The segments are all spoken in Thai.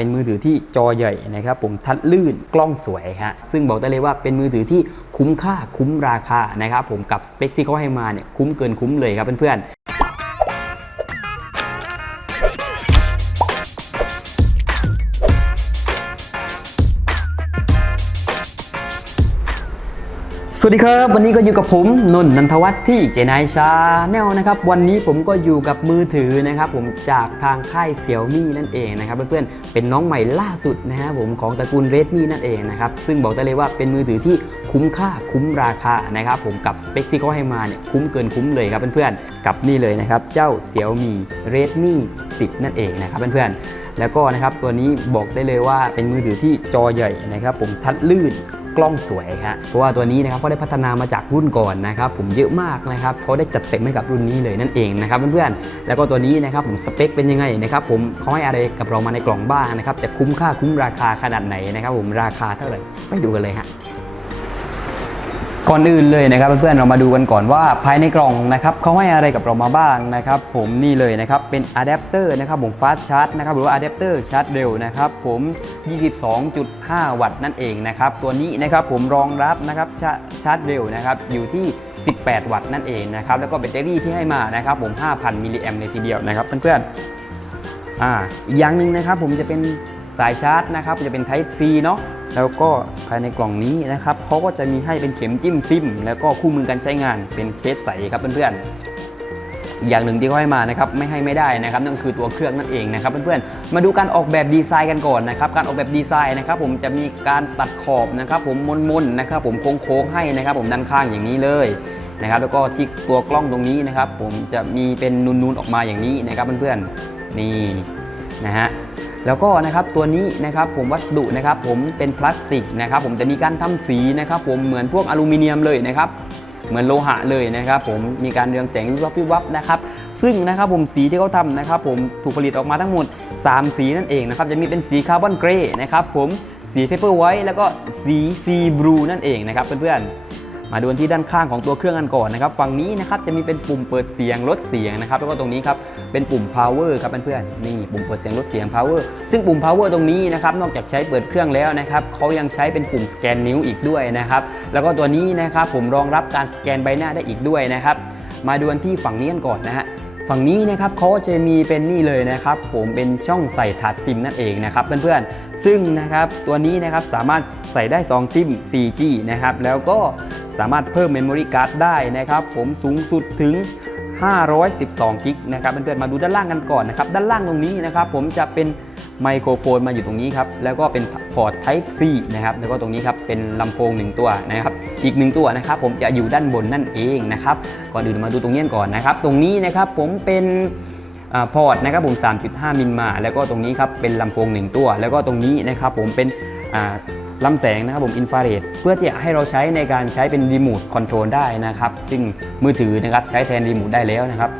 เป็นมือถือที่จอใหญ่นะครับผมทัดลื่นกล้องสวยฮะซึ่งบอกได้เลยว่าเป็นมือถือที่คุ้มค่าคุ้มราคานะครับผมกับสเปคที่เขาให้มาเนี่ยคุ้มเกินคุ้มเลยครับเพื่อนๆ สวัสดีครับ วันนี้ก็อยู่กับผมนนท์นันทวัฒน์ที่เจนายชาแนลนะครับ วันนี้ผมก็อยู่กับมือถือนะครับ ผมจากทางค่ายเสี่ยวมี่นั่นเองนะครับเพื่อนๆเป็นน้องใหม่ล่าสุดนะฮะผมของตระกูลเรดมี่นั่นเองนะครับซึ่งบอกได้เลยว่าเป็นมือถือที่คุ้มค่าคุ้มราคานะครับ ผมกับสเปคที่เขาให้มาเนี่ยคุ้มเกินคุ้มเลยครับเพื่อนๆกับนี่เลยนะครับ เจ้าเสี่ยวมี่เรดมี่10 นั่นเองนะครับเพื่อนๆแล้วก็นะครับตัวนี้บอกได้เลยว่าเป็นมือถือที่จอใหญ่นะครับ ผมทัดลื่น กล้องสวยฮะเพราะว่าตัวนี้นะครับก็ได้พัฒนามาจากรุ่นก่อนนะครับ ผมเยอะมากนะครับเขาได้จัดเต็มให้กับรุ่นนี้เลยนั่นเองนะครับเพื่อนๆแล้วก็ตัวนี้นะครับผมสเปคเป็นยังไงนะครับผมเขาให้อะไรกับเรามาในกล่องบ้างนะครับจะคุ้มค่าคุ้มราคาขนาดไหนนะครับผมราคาเท่าไหร่ไปดูกันเลยฮะ ก่อนอื่นเลยนะครับเพื่อนๆเรามาดูกันก่อนว่าภายในกล่องนะครับเขาให้อะไรกับเรามาบ้างนะครับผมนี่เลยนะครับเป็นอะแดปเตอร์นะครับผมฟาสชาร์จนะครับหรือว่าอะแดปเตอร์ชาร์จเร็วนะครับผม 22.5 วัตต์นั่นเองนะครับตัวนี้นะครับผมรองรับนะครับชาชาร์จเร็วนะครับอยู่ที่ 18 วัตต์นั่นเองนะครับแล้วก็แบตเตอรี่ที่ให้มานะครับผม 5,000 มิลลิแอมเลยทีเดียวนะครับเพื่อนๆอ่าอีกอย่างหนึ่งนะครับผมจะเป็นสายชาร์จนะครับจะเป็น Type C เนาะ แล้วก็ภายในกล่องนี้นะครับเขาก็จะมีให้เป็นเข็มจิ้มซิม แล้วก็คู่มือการใช้งานเป็นเคสใสครับเพื่อนๆอย่างหนึ่งที่เขาให้มานะครับไม่ให้ไม่ได้นะครับนั่นคือตัวเครื่องนั่นเองนะครับเพื่อนๆมาดูการออกแบบดีไซน์กันก่อนนะครับการออกแบบดีไซน์นะครับผมจะมีการตัดขอบนะครับผมมนๆนะครับผมโค้งๆให้นะครับผมด้านข้างอย่างนี้เลยนะครับแล้วก็ที่ตัวกล้องตรงนี้นะครับ ผมจะมีเป็นนูนๆออกมาอย่างนี้นะครับเพื่อนๆนี่นะฮะ แล้วก็นะครับตัวนี้นะครับผมวัสดุนะครับผมเป็นพลาสติกนะครับผมจะมีการทำสีนะครับผมเหมือนพวกอลูมิเนียมเลยนะครับเหมือนโลหะเลยนะครับผมมีการเรืองแสงวิบวับวิบวับนะครับซึ่งนะครับผมสีที่เขาทำนะครับผมถูกผลิตออกมาทั้งหมด 3 สีนั่นเองนะครับจะมีเป็นสีคาร์บอนเกรย์นะครับผมสีเพเปอร์ไวท์แล้วก็สีซีบลูนั่นเองนะครับเพื่อนๆ มาดูที่ด้านข้างของตัวเครื่องกันก่อนนะครับฝั่งนี้นะครับจะมีเป็นปุ่มเปิดเสียงลดเสียงนะครับแล้วก็ตรงนี้ครับเป็นปุ่ม power ครับเพื่อนๆนี่ปุ่มเปิดเสียงลดเสียง power ซึ่งปุ่ม power ตรงนี้นะครับนอกจากใช้เปิดเครื่องแล้วนะครับเขายังใช้เป็นปุ่มสแกนนิ้วอีกด้วยนะครับแล้วก็ตัวนี้นะครับผมรองรับการสแกนใบหน้าได้อีกด้วยนะครับมาดูที่ฝั่งนี้กันก่อนนะฮะฝั่งนี้นะครับเขาจะมีเป็นนี่เลยนะครับ ผมเป็นช่องใส่ถาดซิมนั่นเองนะครับเพื่อนๆซึ่งนะครับตัวนี้นะครับสามารถใส่ได้ 2 ซิม 4G นะครับแล้วก็ สามารถเพิ่มเมมโมรี่การ์ดได้นะครับผมสูงสุดถึง 512 กิกนะครับเพื่อนๆมาดูด้านล่างกันก่อนนะครับด้านล่างตรงนี้นะครับผมจะเป็นไมโครโฟนมาอยู่ตรงนี้ครับแล้วก็เป็นพอร์ต Type C นะครับแล้วก็ตรงนี้ครับเป็นลำโพง 1 ตัวนะครับอีก 1 ตัวนะครับผมจะอยู่ด้านบนนั่นเองนะครับก่อนอื่นมาดูตรงนี้ก่อนนะครับตรงนี้นะครับผมเป็นพอร์ตนะครับผม 3.5 มิลมา แล้วก็ตรงนี้ครับเป็นลำโพง 1 ตัว แล้วก็ตรงนี้นะครับผมเป็น ลำแสงนะครับผมอินฟราเรดเพื่อที่จะให้เราใช้ในการใช้เป็นรีโมทคอนโทรลได้นะครับซึ่งมือถือนะครับใช้แทนรีโมทได้แล้วนะครับ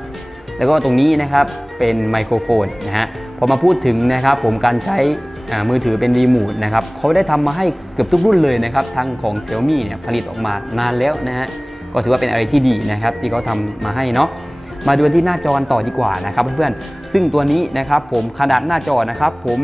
แล้วก็ตรงนี้นะครับเป็นไมโครโฟนนะฮะพอมาพูดถึงนะครับผมการใช้อ่ามือถือเป็นรีโมทนะครับเขาได้ทำมาให้เกือบทุกรุ่นเลยนะครับทางของ Xiaomi เนี่ยผลิตออกมานานแล้วนะฮะก็ถือว่าเป็นอะไรที่ดีนะครับที่เขาทำมาให้เนาะมาดูที่หน้าจอกันต่อดีกว่านะครับเพื่อนๆซึ่งตัวนี้นะครับผมขนาดหน้าจอนะครับผม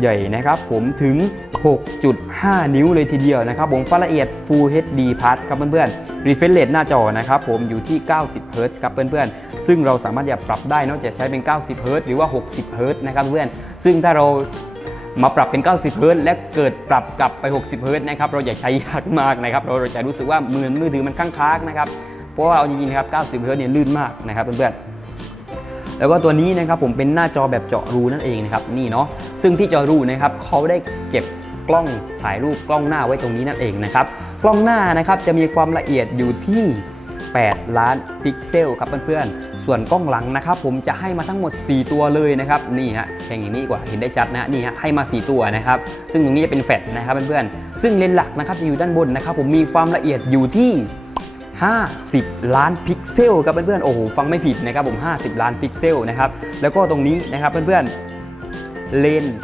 ใหญ่นะครับผมถึง 6.5 นิ้วเลยทีเดียวนะครับผมฟ้าละเอียด Full HD Plus ครับเพื่อนๆ refresh rate หน้าจอนะครับผมอยู่ที่ 90 Hz ครับเพื่อนๆ ซึ่งเราสามารถจะปรับได้นอกจากใช้เป็น 90 Hz หรือว่า 60 Hz นะครับเพื่อนๆซึ่งถ้าเรามาปรับเป็น 90 Hz และเกิดปรับกลับไป 60 Hz นะครับ เราอย่าใช้ยากมากนะครับ เราจะรู้สึกว่ามือมือถือมันค้างๆนะครับ เพราะว่าเอาจริงๆนะครับ 90 Hz เนี่ยลื่นมากนะครับเพื่อนๆ แล้วก็ตัวนี้นะครับผมเป็นหน้าจอแบบเจาะรูนั่นเองนะครับ นี่เนาะ ซึ่งที่เจาะรูนะครับเขาได้เก็บ กล้องถ่ายรูปกล้องหน้าไว้ตรงนี้นั่นเองนะครับ กล้องหน้านะครับจะมีความละเอียดอยู่ที่ 8 ล้านพิกเซลครับเพื่อนๆ ส่วนกล้องหลังนะครับ ผมจะให้มาทั้งหมด 4 ตัวเลยนะครับนี่ฮะแข่งอย่างนี้กว่าเห็นได้ชัดนะนี่ฮะให้มา 4 ตัวนะครับ ซึ่งตรงนี้จะเป็นแฟลชนะครับเพื่อนๆซึ่งเลนส์หลักนะครับจะอยู่ด้านบนนะครับ ผมมีความละเอียดอยู่ที่50 ล้านพิกเซลครับเพื่อนๆ โอ้โห ฟังไม่ผิดนะครับผม 50 ล้านพิกเซลนะครับ แล้วก็ตรงนี้นะครับเพื่อนๆ เลนส์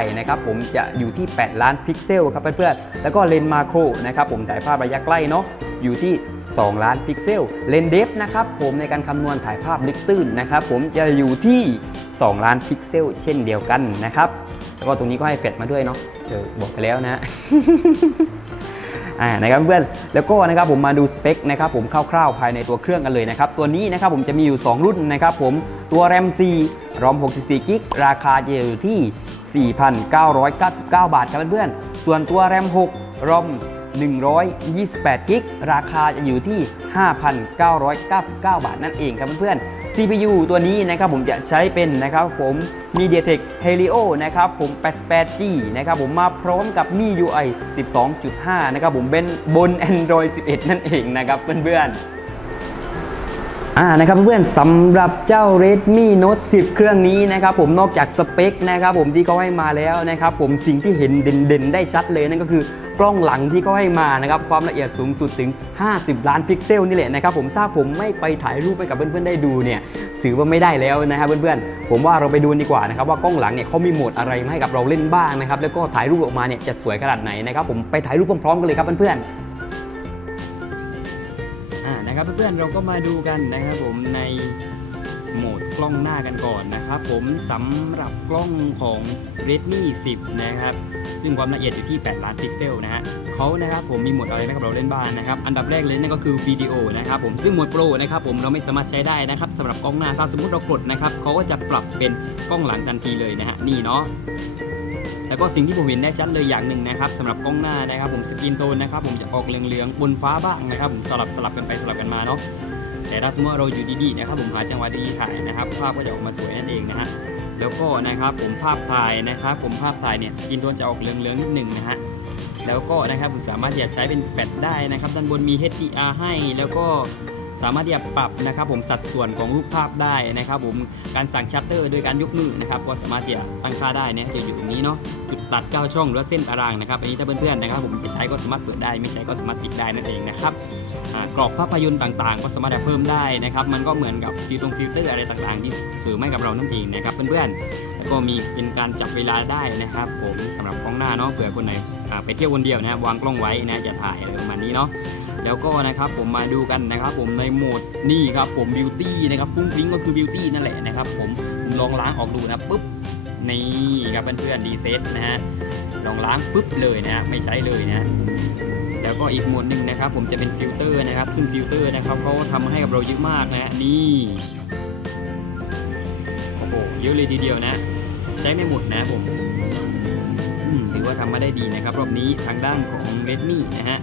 Y นะครับผมจะอยู่ที่ 8 ล้านพิกเซลครับเพื่อนๆ แล้วก็เลนส์มาโครนะครับผมถ่ายภาพระยะใกล้เนาะอยู่ที่ 2 ล้านพิกเซล เลนส์เดฟนะครับผมในการคำนวณถ่ายภาพลึกตื้นนะครับผมจะอยู่ที่ 2 ล้านพิกเซล เช่นเดียวกันนะครับ แล้วก็ตรงนี้ก็ให้แฟลชมาด้วยเนาะเออบอกไปแล้วนะอ่านะครับเพื่อนแล้วก็นะครับผมมาดูสเปคนะครับผมคร่าวๆภายในตัวเครื่องกันเลยนะครับตัวนี้นะครับผมจะมีอยู่ 2 รุ่นนะครับผมตัวแรม4รอม64กิกราคาจะอยู่ที่ 4,999 บาทครับเพื่อนๆ ส่วนตัวแรม6รอม128 กิก ราคาจะอยู่ที่ 5,999 บาทนั่นเองครับเพื่อนๆ CPU ตัวนี้นะครับผมจะใช้เป็นนะครับผม MediaTek Helio นะครับผม 88G นะครับผมมาพร้อมกับ MIUI 12.5 นะครับผมเป็นบน Android 11 นั่นเองนะครับเพื่อนๆ อ่านะครับเพื่อนๆสำหรับเจ้า Redmi Note 10 เครื่องนี้นะครับผมนอกจากสเปคนะครับผมที่เขาให้มาแล้วนะครับผมสิ่งที่เห็นเด่นๆ ได้ชัดเลยนั่นก็คือกล้องหลังที่เขาให้มานะครับความละเอียดสูงสุดถึง 50 ล้านพิกเซลนี่แหละนะครับผมถ้าผมไม่ไปถ่ายรูปไปกับเพื่อนๆได้ดูเนี่ยถือว่าไม่ได้แล้วนะครับเพื่อนๆผมว่าเราไปดูดีกว่านะครับว่ากล้องหลังเนี่ยเขามีโหมดอะไรมาให้กับเราเล่นบ้างนะครับแล้วก็ถ่ายรูปออกมาเนี่ยจะสวยขนาดไหนนะครับผมไปถ่ายรูปพร้อมๆกันเลยครับเพื่อนๆ อ่านะครับเพื่อนๆเราก็มาดูกันนะครับผมในโหมดกล้องหน้ากันก่อนนะครับผมสำหรับกล้องของ Redmi 10 นะครับ ซึ่งความละเอียดอยู่ที่ 8 ล้านพิกเซลนะฮะเขานะครับผมมีโหมดอะไรให้กับเราเล่นบ้างนะครับ อันดับแรกเลยนั่นก็คือวิดีโอนะครับผมซึ่งโหมดโปรนะครับผมเราไม่สามารถใช้ได้นะครับสำหรับกล้องหน้าถ้าสมมติเรากดนะครับเขาก็จะปรับเป็นกล้องหลังทันทีเลยนะฮะนี่เนาะ แล้วก็สิ่งที่ผมเห็นได้ชัดเลยอย่างหนึ่งนะครับสำหรับกล้องหน้านะครับผมสกินโทนนะครับผมจะออกเหลืองๆบนฟ้าบ้างนะครับผมสลับสลับกันไปสลับกันมาเนาะแต่ถ้าสมมติเราอยู่ดีๆนะครับผมหาจังหวะดีๆถ่ายนะครับภาพก็จะออกมาสวยนั่นเองนะฮะแล้วก็นะครับผมภาพถ่ายนะครับผมภาพถ่ายเนี่ยสกินโทนจะออกเหลืองๆนิดหนึ่งนะฮะแล้วก็นะครับผมสามารถที่จะใช้เป็นแฟลชได้นะครับด้านบนมี HDR ให้แล้วก็ สามารถที่จะปรับนะครับผมสัดส่วนของรูปภาพได้นะครับผมการสั่งชัตเตอร์โดยการยกมือนะครับก็สามารถที่จะตั้งค่าได้เนี่ยจะอยู่ตรงนี้เนาะจุดตัด 9 ช่องหรือเส้นตารางนะครับอันนี้ถ้าเพื่อนๆนะครับผมจะใช้ก็สามารถเปิดได้ ไม่ใช้ก็สามารถปิดได้นั่นเองนะครับกรอบภาพยนตร์ต่างๆ ก็สามารถเพิ่มได้นะครับมันก็เหมือนกับฟิลตรงฟิลเตอร์อะไรต่างๆ ที่สื่อให้กับเรานั่นเองนะครับเพื่อนๆ ก็มีเป็นการจับเวลาได้นะครับ ผมสำหรับกล้องหน้าเนาะเผื่อคนไหนไปเที่ยวคนเดียวนะครับวางกล้องไว้นะจะถ่ายอะไรประมาณนี้เนาะแล้วก็นะครับผมมาดูกันนะครับ ผมในโหมดนี่ครับผมบิวตี้นะครับฟุ้งฟิ้งก็คือบิวตี้นั่นแหละนะครับ ผมลองล้างออกดูนะปุ๊บนี่ครับเพื่อนๆรีเซ็ตนะฮะลองล้างปุ๊บเลยนะฮะไม่ใช้เลยนะแล้วก็อีกโหมดหนึ่งนะครับ ผมจะเป็นฟิลเตอร์นะครับ ซึ่งฟิลเตอร์นะครับเขาทำให้กับเราเยอะมากนะฮะนี่โอ้โหเยอะเลยทีเดียวนะ ใช้ไม่หมดนะผมถือว่าทำมาได้ดีนะครับ รอบนี้ทางด้านของ Redmi นะฮะ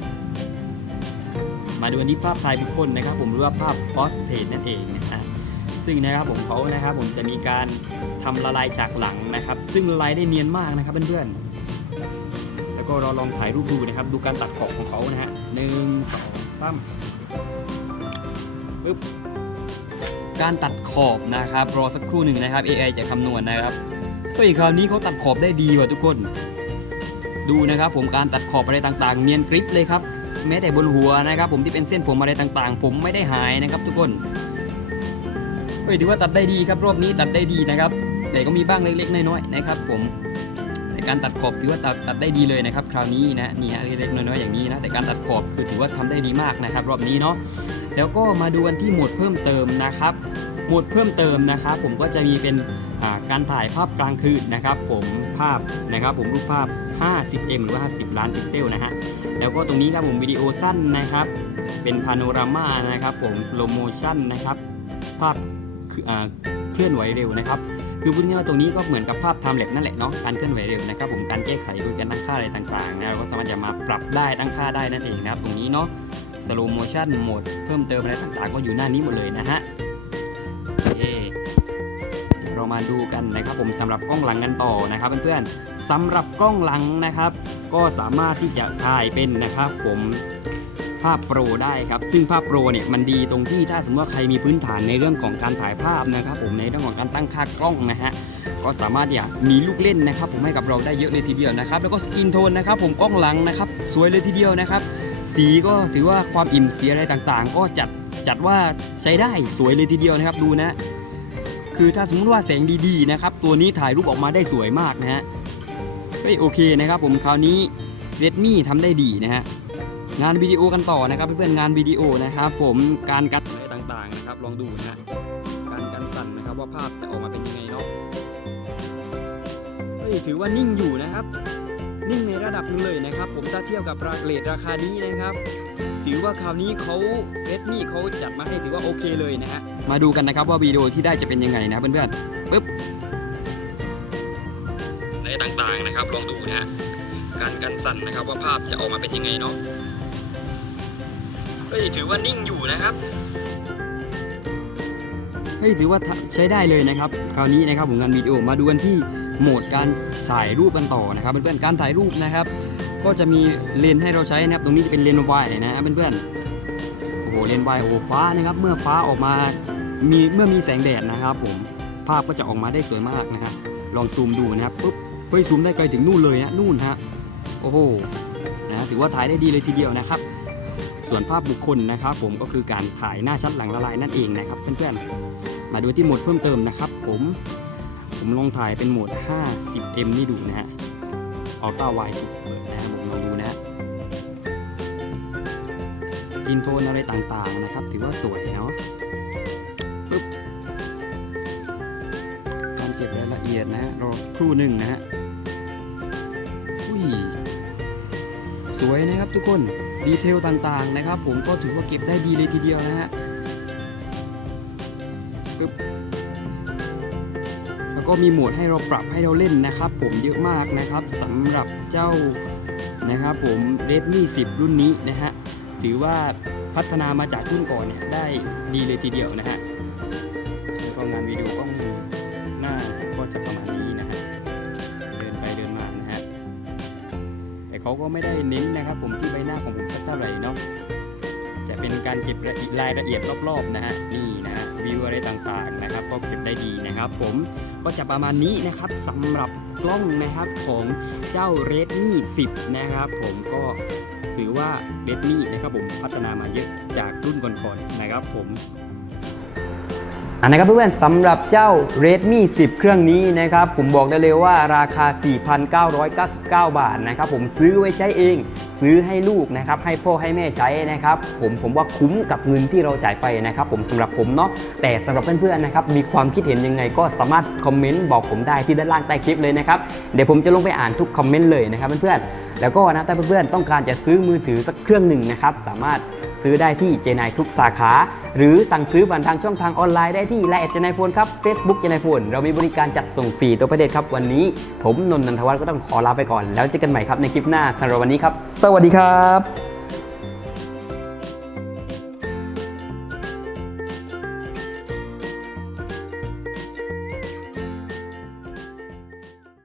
มาดูอันนี้ภาพถ่ายบุคคลนะครับ ผมหรือว่าภาพ portrait นั่นเองนะฮะซึ่งนะครับผมเขานะครับผมจะมีการทำละลายฉากหลังนะครับ ซึ่งละลายได้เนียนมากนะครับเพื่อนๆแล้วก็เราลองถ่ายรูปดูนะครับ ดูการตัดขอบของเขานะฮะหนึ่งสองสามปึ๊บการตัดขอบนะครับ รอสักครู่หนึ่งนะครับ AI จะคำนวณนะครับ เฮ้ยคราวนี้เขาตัดขอบได้ดีว่ะทุกคน ดูนะครับผมการตัดขอบอะไรต่างๆ เนียนกริปเลยครับ แม้แต่บนหัวนะครับผมที่เป็นเส้นผมอะไรต่างๆ ผมไม่ได้หายนะครับทุกคนเฮ้ยถือว่าตัดได้ดีครับรอบนี้ตัดได้ดีนะครับแต่ก็มีบ้างเล็กๆน้อยๆนะครับ ผมแต่การตัดขอบถือว่าตัดตัดได้ดีเลยนะครับ คราวนี้นะนี่ฮะเล็กๆน้อยๆอย่างนี้นะแต่การตัดขอบคือถือว่าทำได้ดีมากนะครับ รอบนี้เนาะแล้วก็มาดูกันที่หมวดเพิ่มเติมนะครับ หมวดเพิ่มเติมนะครับ ผมก็จะมีเป็น การถ่ายภาพกลางคืนนะครับผมภาพนะครับผมรูปภาพ 50m หรือว่า50 ล้านพิกเซลนะฮะแล้วก็ตรงนี้ครับผมวิดีโอสั้นนะครับ เป็นพาโนรามานะครับผมสโลโมชันนะครับภาพเคลื่อนไหวเร็วนะครับคือพูดง่ายว่าตรงนี้ก็เหมือนกับภาพไทม์แลปนั่นแหละเนาะการเคลื่อนไหวเร็วนะครับผมการแก้ไขโดยการตั้งค่าอะไรต่างๆนะเราก็สามารถจะมาปรับได้ตั้งค่าได้นั่นเองนะครับตรงนี้เนาะ slow motion โหมดเพิ่มเติมอะไรต่างๆ ก็อยู่หน้านี้หมดเลยนะฮะโอเคเดี๋ยวเรา มาดูกันนะครับ ผมสำหรับกล้องหลังกันต่อนะครับเพื่อนๆสำหรับกล้องหลังนะครับ ก็สามารถที่จะถ่ายเป็นนะครับผมภาพโปรได้ครับ ซึ่งภาพโปรเนี่ยมันดีตรงที่ถ้าสมมติว่าใครมีพื้นฐานในเรื่องของการถ่ายภาพนะครับ ผมในเรื่องของการตั้งค่ากล้องนะฮะก็สามารถอยากมีลูกเล่นนะครับ ผมให้กับเราได้เยอะเลยทีเดียวนะครับ แล้วก็สกินโทนนะครับ ผมกล้องหลังนะครับ สวยเลยทีเดียวนะครับ สีก็ถือว่าความอิ่มสีอะไรต่างๆ ก็จัดจัดว่าใช้ได้สวยเลยทีเดียวนะครับดูนะ คือถ้าสมมุติว่าแสงดีๆนะครับตัวนี้ถ่ายรูปออกมาได้สวยมากนะฮะเฮ้ยโอเคนะครับผมคราวนี้ Redmi ทำได้ดีนะฮะงานวิดีโอกันต่อนะครับเพื่อนๆงานวิดีโอนะครับผมการกันอะไรต่างๆนะครับลองดูนะฮะการกันสั่นนะครับว่าภาพจะออกมาเป็นยังไงเนาะเฮ้ยถือว่านิ่งอยู่นะครับ นิ่งในระดับหนึงเลยนะครับ ผมถ้าเทียบกับราเลทราคานี้นะครับ ถือว่าคราวนี้เขาเรดมี่เขาจัดมาให้ถือว่าโอเคเลยนะฮะ มาดูกันนะครับว่าวิดีโอที่ได้จะเป็นยังไงนะเพื่อนๆปึ๊บในต่างๆนะครับลองดูนะฮะการกันสั่นนะครับว่าภาพจะออกมาเป็นยังไงเนาะเฮ้ยถือว่านิ่งอยู่นะครับเฮ้ยถือว่าใช้ได้เลยนะครับ คราวนี้นะครับผมงานวิดีโอมาดูกันที่โหมดการถ่ายรูปกันต่อนะครับ เพื่อนๆการถ่ายรูปนะครับ ก็จะมีเลนส์ให้เราใช้นะครับ ตรงนี้จะเป็นเลนส์วายนะฮะเพื่อนๆโอ้โหเลนส์วายโอ้โหฟ้านะครับ เมื่อฟ้าออกมา มีเมื่อมีแสงแดดนะครับผมภาพก็จะออกมาได้สวยมากนะครับลองซูมดูนะครับปุ๊บเฮ้ยซูมได้ไกลถึงนู่นเลยนะนู่นฮะโอ้โหนะถือว่าถ่ายได้ดีเลยทีเดียวนะครับ ส่วนภาพบุคคลนะครับ ผมก็คือการถ่ายหน้าชัดหลังละลายนั่นเองนะครับเพื่อนๆมาดูที่โหมดเพิ่มเติมนะครับ ผมผมลองถ่ายเป็นโหมด 50m นี่ดูนะฮะอัลตร้าไวด์เปิดนะผมลองดูนะสกินโทนอะไรต่างๆนะครับ ถือว่าสวยเนาะ ยละเอียดนะรอสักครู่หนึ่งนะฮะอุ้ยสวยนะครับทุกคนดีเทลต่างๆนะครับ ผมก็ถือว่าเก็บได้ดีเลยทีเดียวนะฮะปึ๊บแล้วก็มีโหมดให้เราปรับให้เราเล่นนะครับ ผมเยอะมากนะครับสำหรับเจ้านะครับผม Redmi 10 รุ่นนี้นะฮะถือว่าพัฒนามาจากรุ่นก่อนเนี่ยได้ดีเลยทีเดียวนะฮะ เขาก็ไม่ได้เน้นนะครับผมที่ใบหน้าของผมสักเท่าไหร่เนาะจะเป็นการเก็บรายละเอียดรอบๆนะฮะนี่นะฮะวิวอะไรต่างๆนะครับ ก็เก็บได้ดีนะครับผมก็จะประมาณนี้นะครับสำหรับกล้องนะครับของเจ้า Redmi 10 นะครับผมก็ถือว่า Redmi นะครับผมพัฒนามาเยอะจากรุ่นก่อนๆนะครับผม อันนะครับเพื่อนๆสำหรับเจ้า Redmi 10 เครื่องนี้นะครับผมบอกได้เลยว่าราคา 4,999 บาทนะครับผมซื้อไว้ใช้เองซื้อให้ลูกนะครับให้พ่อให้แม่ใช้นะครับผมผมว่าคุ้มกับเงินที่เราจ่ายไปนะครับผมสำหรับผมเนาะแต่สำหรับเพื่อนๆนะครับมีความคิดเห็นยังไงก็สามารถคอมเมนต์บอกผมได้ที่ด้านล่างใต้คลิปเลยนะครับเดี๋ยวผมจะลงไปอ่านทุกคอมเมนต์เลยนะครับเพื่อนๆ แล้วก็นะถ้าเพื่อนๆต้องการจะซื้อมือถือสักเครื่องหนึ่งนะครับสามารถซื้อได้ที่เจนายทุกสาขา หรือสั่งซื้อผ่านทางช่องทางออนไลน์ได้ที่ไลน์เจนายโฟนครับ Facebook เจนายโฟนเรามีบริการจัดส่งฟรีตัวประเทศครับ วันนี้ผมนนท์นันทวัฒน์ก็ต้องขอลาไปก่อน แล้วเจอกันใหม่ครับในคลิปหน้าสำหรับวันนี้ครับ สวัสดีครับ